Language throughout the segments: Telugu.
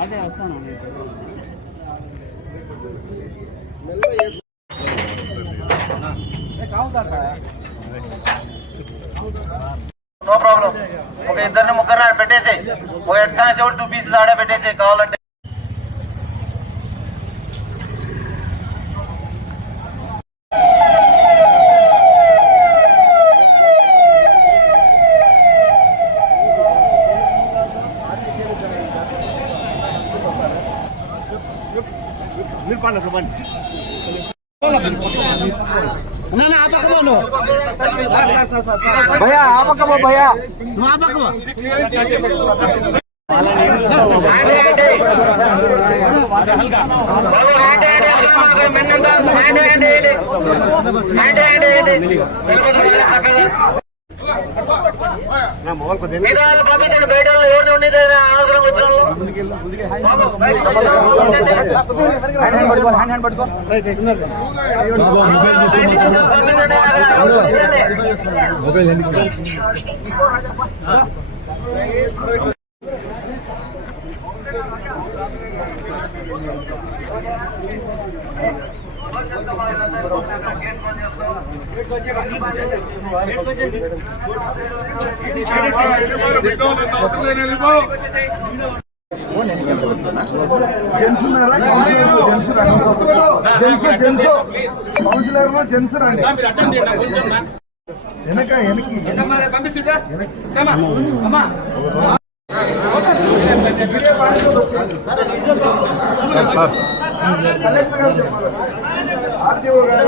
అదే వస్తాను నో ప్రాబ్లం ఒక ఇద్దరిని ముగ్గురు ఆడ పెట్టేసి ఒక ఎట్టా చెవుడు టూ పీసెస్ ఆడే పెట్టేసి కావాలంటే భయ్యా ఆ పక్క పో భయ్యా మిగతా వాళ్ళు పంపించండి వాళ్ళు ఎవరిని ఉండేది అనవసరం వచ్చిన వాళ్ళు. జెంట్స్ ఉన్నారా జెంట్స్ జెంట్స్ జెంట్స్ కౌన్సిలర్లో జెంట్స్ రండి వెనక వెనక్కి కలెక్టర్ గారు చెప్పాలి ఆర్టీఓ గారు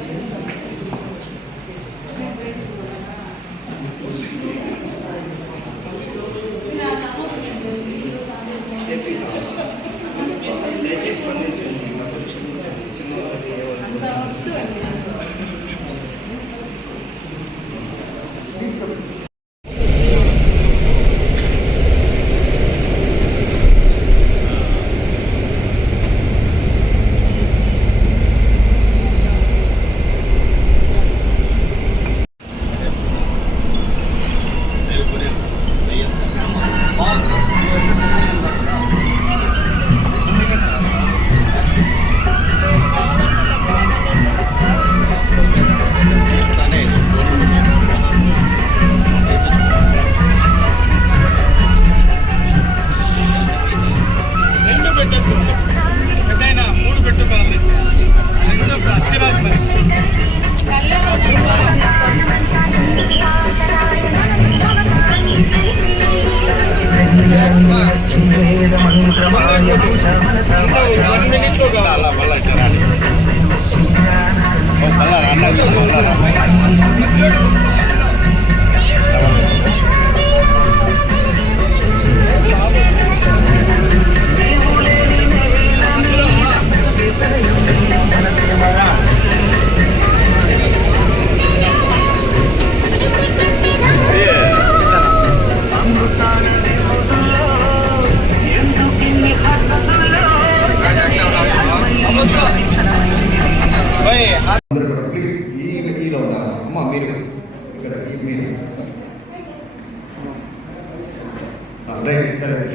私。భయ్ ఈ ఈలో ఉన్నారు అమ్మ మీరు ఇక్కడ ఈ మీరు ఆ, రైట్ సరే విశ్వ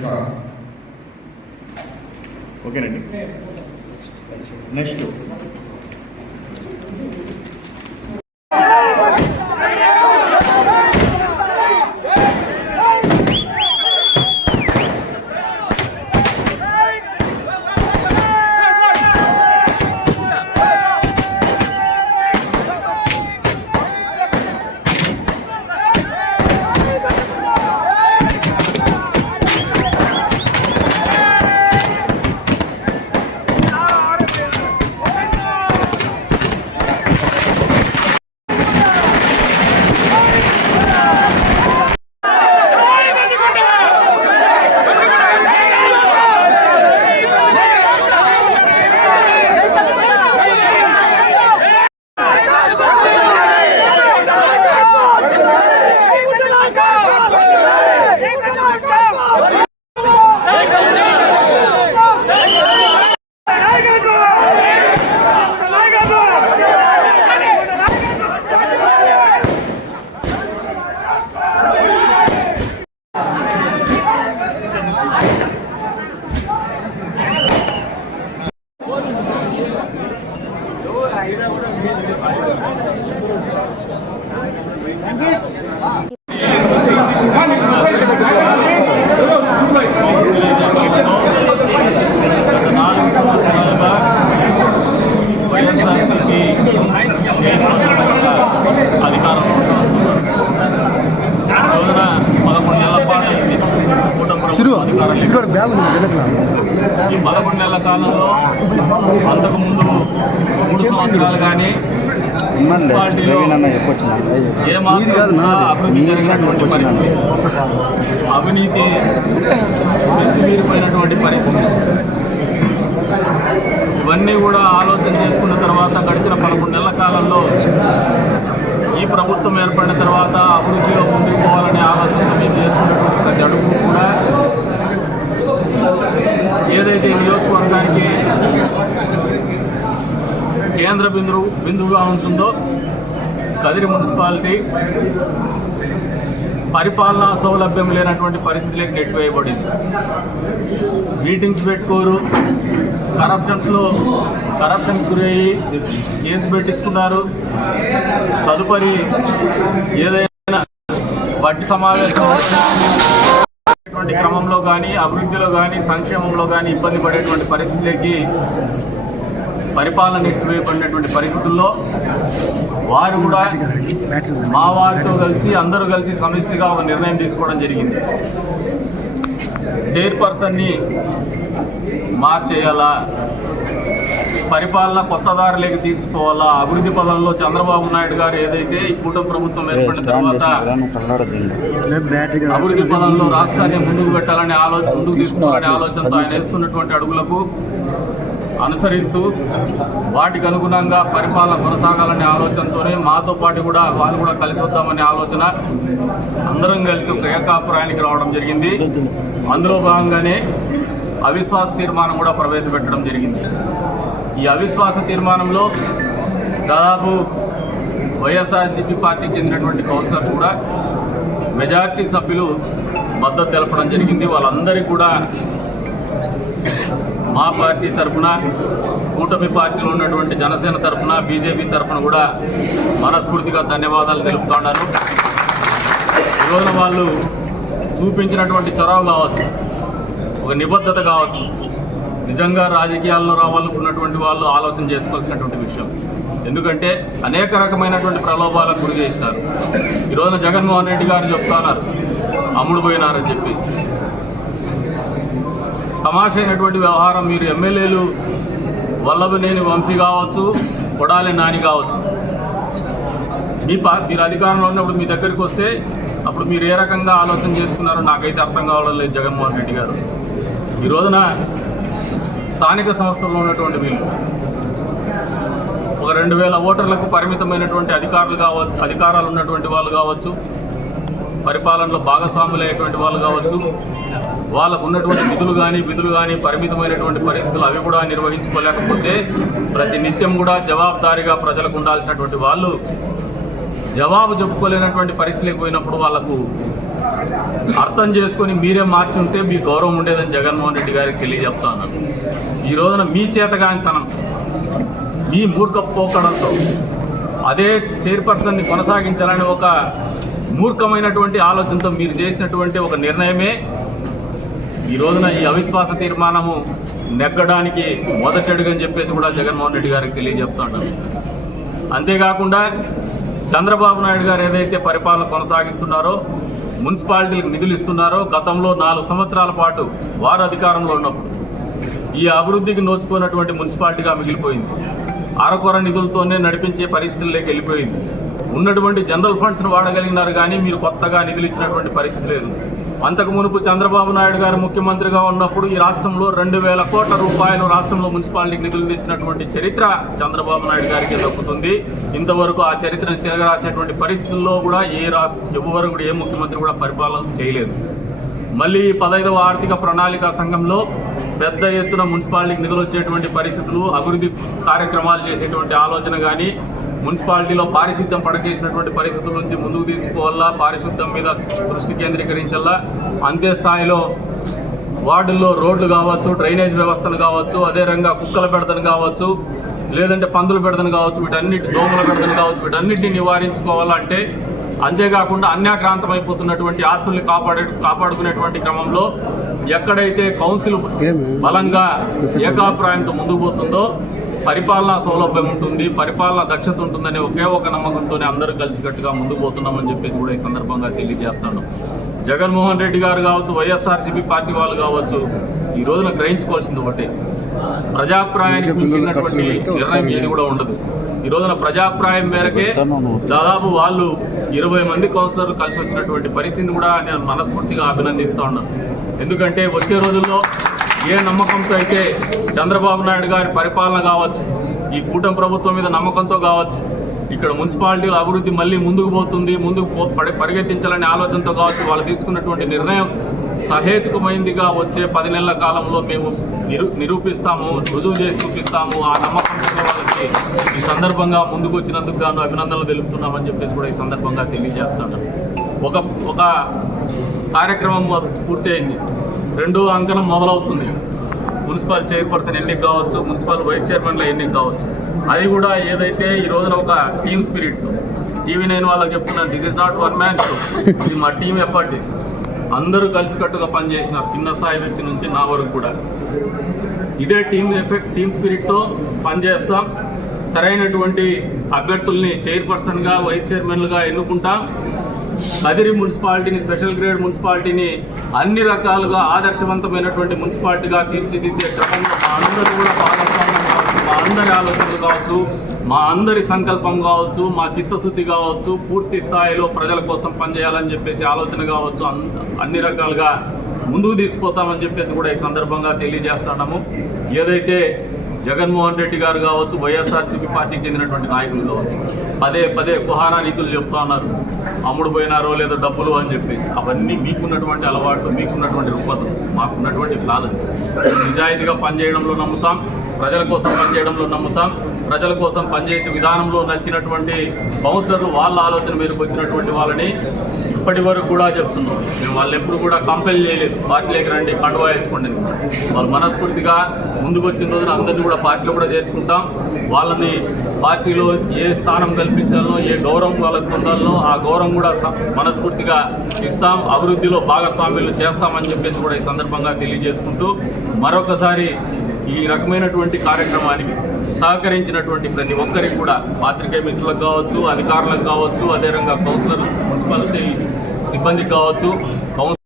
ఓకేనండి. నెక్స్ట్ ఆ ఈ పదకొండు నెలల కాలంలో అంతకు ముందు మూడు సంవత్సరాలు కానీ కూడా అభివృద్ధి పరిస్థితి. అవినీతి పరిస్థితి. ఇవన్నీ కూడా ఆలోచన చేసుకున్న తర్వాత గడిచిన పదకొండు నెలల కాలంలో ఈ ప్రభుత్వం ఏర్పడిన తర్వాత అభివృద్ధిలో ముందుకు పోవాలనే ఆలోచన మేము చేసుకున్నటువంటి ప్రతి అడుగు కూడా ఏదైతే నియోజకవర్గానికి కేంద్ర బిందువు బిందువుగా ఉంటుందో కదిరి మున్సిపాలిటీ పరిపాలనా సౌలభ్యం లేనటువంటి పరిస్థితులే నెట్టివేయబడింది మీటింగ్స్ పెట్టుకోరు కరప్షన్స్లో కరప్షన్ గురయ్యి కేసు పెట్టించుకున్నారు. తదుపరి ఏదైనా వడ్డీ సమావేశం క్రమంలో కానీ అభివృద్ధిలో కానీ సంక్షేమంలో కానీ ఇబ్బంది పడేటువంటి పరిస్థితులకి పరిపాలన నెట్టివేయబడినటువంటి పరిస్థితుల్లో వారు కూడా మా వారితో కలిసి అందరూ కలిసి సమిష్టిగా ఒక నిర్ణయం తీసుకోవడం జరిగింది. చైర్పర్సన్ని మార్చేయాలా? పరిపాలన కొత్త దారిలోకి తీసుకోవాలా? అభివృద్ధి పదంలో చంద్రబాబు నాయుడు గారు ఏదైతే ఈ కూటమి ప్రభుత్వం ఏర్పడిన తర్వాత అభివృద్ధి పదంలో రాష్ట్రాన్ని ముందుకు పెట్టాలనే ఆలోచన ముందుకు తీసుకోవాలనే ఆలోచనతో ఆయన వేస్తున్నటువంటి అడుగులకు అనుసరిస్తూ వాటికి అనుగుణంగా పరిపాలన కొనసాగాలనే ఆలోచనతోనే మాతో పాటు కూడా వాళ్ళు కూడా కలిసి వద్దామనే ఆలోచన. అందరం కలిసి ఒక ఏకాపురానికి రావడం జరిగింది. అందులో భాగంగానే అవిశ్వాస తీర్మానం కూడా ప్రవేశపెట్టడం జరిగింది. ఈ అవిశ్వాస తీర్మానంలో దాదాపు వైఎస్ఆర్సీపీ పార్టీకి చెందినటువంటి కౌన్సిలర్స్ కూడా మెజార్టీ సభ్యులు మద్దతు తెలపడం జరిగింది. వాళ్ళందరికీ కూడా మా పార్టీ తరఫున కూటమి పార్టీలో ఉన్నటువంటి జనసేన తరఫున బీజేపీ తరఫున కూడా మనస్ఫూర్తిగా ధన్యవాదాలు తెలుపుతున్నాను ఈరోజు వాళ్ళు చూపించినటువంటి చొరవ కావచ్చు ఒక నిబద్ధత కావచ్చు. నిజంగా రాజకీయాల్లో రావాలనుకున్నటువంటి వాళ్ళు ఆలోచన చేసుకోవాల్సినటువంటి విషయం. ఎందుకంటే అనేక రకమైనటువంటి ప్రలోభాలకు గురి చేసినారు. ఈరోజున జగన్మోహన్ రెడ్డి గారు చెప్తున్నారు అమ్ముడు పోయినారని చెప్పేసి. తమాషైనటువంటి వ్యవహారం మీరు ఎమ్మెల్యేలు వల్లభనేని వంశీ కావచ్చు కొడాలి నాని కావచ్చు. మీ పా మీరు అధికారంలో ఉన్నప్పుడు మీ దగ్గరికి వస్తే అప్పుడు మీరు ఏ రకంగా ఆలోచన చేసుకున్నారో నాకైతే అర్థం కావడం లేదు జగన్మోహన్ రెడ్డి గారు. ఈ రోజున స్థానిక సంస్థల్లో ఉన్నటువంటి వీళ్ళు ఒక రెండు వేల ఓటర్లకు పరిమితమైనటువంటి అధికారులు కావచ్చు అధికారాలు ఉన్నటువంటి వాళ్ళు కావచ్చు పరిపాలనలో భాగస్వాములైనటువంటి వాళ్ళు కావచ్చు వాళ్ళకు ఉన్నటువంటి విధులు కానీ విధులు కానీ పరిమితమైనటువంటి పరిస్థితులు అవి కూడా నిర్వహించుకోలేకపోతే ప్రతి నిత్యం కూడా జవాబుదారీగా ప్రజలకు ఉండాల్సినటువంటి వాళ్ళు జవాబు చెప్పుకోలేనటువంటి పరిస్థితికి పోయినప్పుడు వాళ్ళకు అర్థం చేసుకొని మీరే మార్చుంటే మీ గౌరవం ఉండేదని జగన్మోహన్ రెడ్డి గారికి తెలియజెప్తాను ఈ రోజున మీ చేతగానితనం మీ మూర్ఖ పోకడంతో అదే చైర్పర్సన్ని కొనసాగించాలని ఒక మూర్ఖమైనటువంటి ఆలోచనతో మీరు చేసినటువంటి ఒక నిర్ణయమే ఈ రోజున ఈ అవిశ్వాస తీర్మానము నెగ్గడానికి మొదటి అని చెప్పేసి కూడా జగన్మోహన్ రెడ్డి గారికి తెలియజెప్తాడు అంతేకాకుండా చంద్రబాబు నాయుడు గారు ఏదైతే పరిపాలన కొనసాగిస్తున్నారో మున్సిపాలిటీలకు నిధులు ఇస్తున్నారో గతంలో నాలుగు సంవత్సరాల పాటు వారు అధికారంలో ఉన్నప్పుడు ఈ అభివృద్ధికి నోచుకున్నటువంటి మున్సిపాలిటీగా మిగిలిపోయింది. అరకొర నిధులతోనే నడిపించే పరిస్థితుల్లోకి వెళ్ళిపోయింది. ఉన్నటువంటి జనరల్ ఫండ్స్ను వాడగలిగినారు కానీ మీరు కొత్తగా నిధులు ఇచ్చినటువంటి పరిస్థితి లేదు. అంతకు మునుపు చంద్రబాబు నాయుడు గారు ముఖ్యమంత్రిగా ఉన్నప్పుడు ఈ రాష్ట్రంలో రెండు వేల కోట్ల రూపాయలు రాష్ట్రంలో మున్సిపాలిటీకి నిధులు తెచ్చినటువంటి చరిత్ర చంద్రబాబు నాయుడు గారికి దక్కుతుంది. ఇంతవరకు ఆ చరిత్రను తిరగరాసేటువంటి పరిస్థితుల్లో కూడా ఏ రాష్ట్ర ఎవరు కూడా ఏ ముఖ్యమంత్రి కూడా పరిపాలన చేయలేదు. మళ్ళీ పదహైదవ ఆర్థిక ప్రణాళిక సంఘంలో పెద్ద ఎత్తున మున్సిపాలిటీకి నిధులు వచ్చేటువంటి పరిస్థితులు అభివృద్ధి కార్యక్రమాలు చేసేటువంటి ఆలోచన కానీ మున్సిపాలిటీలో పారిశుద్ధ్యం పడకేసినటువంటి పరిస్థితుల నుంచి ముందుకు తీసుకోవాలా పారిశుద్ధ్యం మీద దృష్టి కేంద్రీకరించాలా అంతే స్థాయిలో వార్డుల్లో రోడ్లు కావచ్చు డ్రైనేజ్ వ్యవస్థను కావచ్చు అదే రంగా కుక్కల బెడదను కావచ్చు లేదంటే పందుల బెడదను కావచ్చు వీటన్నిటి దోమల బెడదను కావచ్చు వీటన్నిటిని నివారించుకోవాలంటే అంతేకాకుండా అన్యాక్రాంతం అయిపోతున్నటువంటి ఆస్తుల్ని కాపాడే కాపాడుకునేటువంటి క్రమంలో ఎక్కడైతే కౌన్సిల్ బలంగా ఏకాభిప్రాయంతో ముందుకు పోతుందో పరిపాలనా సౌలభ్యం ఉంటుంది పరిపాలనా దక్షత ఉంటుందనే ఒకే ఒక నమ్మకంతోనే అందరూ కలిసికట్టుగా ముందుకు పోతున్నామని చెప్పేసి కూడా ఈ సందర్భంగా తెలియజేస్తాను. జగన్మోహన్ రెడ్డి గారు కావచ్చు వైఎస్ఆర్సీపీ పార్టీ వాళ్ళు కావచ్చు ఈ రోజున గ్రహించుకోవాల్సింది ఒకటే. ప్రజాప్రాయానికి మించినటువంటి నిర్ణయం ఏది కూడా ఉండదు. ఈ రోజున ప్రజాప్రాయం మేరకే దాదాపు వాళ్ళు ఇరవై మంది కౌన్సిలర్లు కలిసి వచ్చినటువంటి పరిస్థితిని కూడా నేను మనస్ఫూర్తిగా అభినందిస్తా ఉన్నాను ఎందుకంటే వచ్చే రోజుల్లో ఏ నమ్మకంతో అయితే చంద్రబాబు నాయుడు గారి పరిపాలన కావచ్చు ఈ కూటమి ప్రభుత్వం మీద నమ్మకంతో కావచ్చు ఇక్కడ మున్సిపాలిటీల అభివృద్ధి మళ్ళీ ముందుకు పోతుంది ముందుకు పో- పరిగెత్తించాలనే ఆలోచనతో కావచ్చు వాళ్ళు తీసుకున్నటువంటి నిర్ణయం సహేతుకమైందిగా వచ్చే పది నెలల కాలంలో మేము నిరూ నిరూపిస్తాము రుజువు చేసి చూపిస్తాము ఆ నమ్మకంతో వాళ్ళకి ఈ సందర్భంగా ముందుకు వచ్చినందుకు గాను అభినందనలు తెలుపుతున్నామని చెప్పేసి కూడా ఈ సందర్భంగా తెలియజేస్తాను. ఒక ఒక కార్యక్రమం పూర్తయింది. రెండో అంకణం మొదలవుతుంది. మున్సిపల్ చైర్పర్సన్ ఎన్నిక కావచ్చు మున్సిపల్ వైస్ చైర్మన్ల ఎన్నిక కావచ్చు. అది కూడా ఏదైతే ఈ రోజున ఒక టీమ్ స్పిరిట్ టీవీ నైన్ వాళ్ళకి చెప్తున్నాను. This is not one man show ఇది మా టీం ఎఫర్ట్ అందరూ కలిసికట్టుగా పనిచేసినారు చిన్న స్థాయి వ్యక్తి నుంచి నా వరకు కూడా. ఇదే టీమ్ ఎఫెక్ట్ టీమ్ స్పిరిట్తో పనిచేస్తాం. సరైనటువంటి అభ్యర్థుల్ని చైర్పర్సన్గా వైస్ చైర్మన్లుగా ఎన్నుకుంటాం. కదిరి మున్సిపాలిటీని స్పెషల్ గ్రేడ్ మున్సిపాలిటీని అన్ని రకాలుగా ఆదర్శవంతమైనటువంటి మున్సిపాలిటీగా తీర్చిదిద్దే క్రమంలో మా అందరూ కూడా భాగస్వామ్యం కావచ్చు మా అందరి ఆలోచనలు కావచ్చు మా అందరి సంకల్పం కావచ్చు మా చిత్తశుద్ధి కావచ్చు పూర్తి స్థాయిలో ప్రజల కోసం పనిచేయాలని చెప్పేసి ఆలోచన కావచ్చు అన్- అన్ని రకాలుగా ముందుకు తీసుకుపోతామని చెప్పేసి కూడా ఈ సందర్భంగా తెలియజేస్తున్నాము ఏదైతే జగన్మోహన్ రెడ్డి గారు కావచ్చు వైఎస్ఆర్సీపీ పార్టీకి చెందినటువంటి నాయకులు కావచ్చు పదే పదే కుహారా నీతులు చెప్తా ఉన్నారు. అమ్ముడు పోయినారో లేదో డబ్బులు అని చెప్పేసి. అవన్నీ మీకున్నటువంటి అలవాట్లు మీకున్నటువంటి రుగ్మతలు మాకున్నటువంటి కాదు నిజాయితీగా పనిచేయడంలో నమ్ముతాం. ప్రజల కోసం పనిచేయడంలో నమ్ముతాం. ప్రజల కోసం పనిచేసే విధానంలో నచ్చినటువంటి కౌన్సిలర్లు వాళ్ళ ఆలోచన మీదకి వచ్చినటువంటి వాళ్ళని ఇప్పటి వరకు కూడా చెప్తున్నాం. మేము వాళ్ళు ఎప్పుడు కూడా కంపెల్ చేయలేదు. పార్టీలోకి రండి కండువా వేసుకోండి వాళ్ళు మనస్ఫూర్తిగా ముందుకు వచ్చిన రోజున అందరినీ కూడా పార్టీలో కూడా చేర్చుకుంటాం. వాళ్ళని పార్టీలో ఏ స్థానం కల్పించాలనో ఏ గౌరవం వాళ్ళకి పొందాలనో ఆ గౌరవం కూడా మనస్ఫూర్తిగా ఇస్తాం. అభివృద్ధిలో భాగస్వామ్యులు చేస్తామని చెప్పేసి కూడా ఈ సందర్భంగా తెలియజేసుకుంటూ మరొకసారి ఈ రకమైనటువంటి కార్యక్రమానికి సహకరించినటువంటి ప్రతి ఒక్కరికి కూడా పాత్రికేయ మిత్రులకు కావచ్చు అధికారులకు కావచ్చు అదేవిధంగా కౌన్సిలర్ మున్సిపాలిటీ సిబ్బందికి కావచ్చు కౌన్సిల్